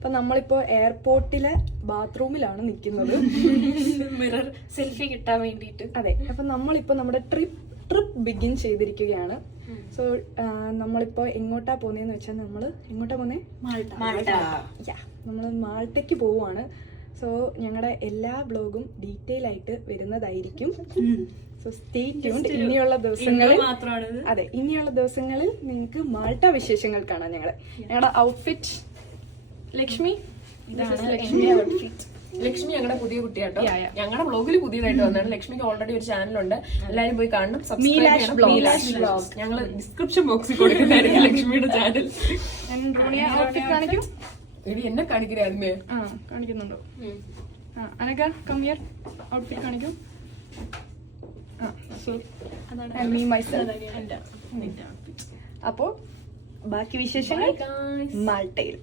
അപ്പൊ നമ്മളിപ്പോ എയർപോർട്ടിലെ ബാത്റൂമിലാണ് നിൽക്കുന്നത്. മിറർ സെൽഫി കിട്ടാൻ വേണ്ടിയിട്ട്. അതെ, അപ്പൊ നമ്മളിപ്പോ നമ്മുടെ ട്രിപ്പ് ബിഗിൻ ചെയ്തിരിക്കുകയാണ്. സോ നമ്മളിപ്പോ എങ്ങോട്ടാ പോന്നേന്ന് വെച്ചാൽ എങ്ങോട്ടാ പോന്നേ? നമ്മള് മാൾട്ടയ്ക്ക് പോവുകയാണ്. സോ ഞങ്ങളുടെ എല്ലാ ബ്ലോഗും ഡീറ്റെയിൽ ആയിട്ട് വരുന്നതായിരിക്കും. So stay tuned. ഇനിയുള്ള ദിവസങ്ങളിൽ നിങ്ങൾക്ക് മാൾട്ട വിശേഷങ്ങൾ കാണാം. ഞങ്ങളുടെ ഔട്ട്ഫിറ്റ് ലക്ഷ്മി, ലക്ഷ്മി ഞങ്ങളുടെ പുതിയ കുട്ടിയാട്ടോ. ഞങ്ങളുടെ ബ്ലോഗിൽ പുതിയതായിട്ട് വന്നതാണ്. ലക്ഷ്മിക്ക് ഓൾറെഡി ഒരു ചാനലുണ്ട്, എല്ലാരും പോയി കാണണം. ഞങ്ങള് ഡിസ്ക്രിപ്ഷൻ ബോക്സിൽ കൊടുക്കുന്നതായിരിക്കും ലക്ഷ്മിയുടെ ചാനൽ. കാണിക്കും. എടി എന്നെ കാണിക്കണേ ആദ്യമേ. കാണിക്കുന്നുണ്ടോ? അനക കം ഹിയർ. ഔട്ട്ഫിറ്റ് കാണിക്കും. അപ്പോ ബാക്കി വിശേഷങ്ങൾ മാൾട്ടയിൽ.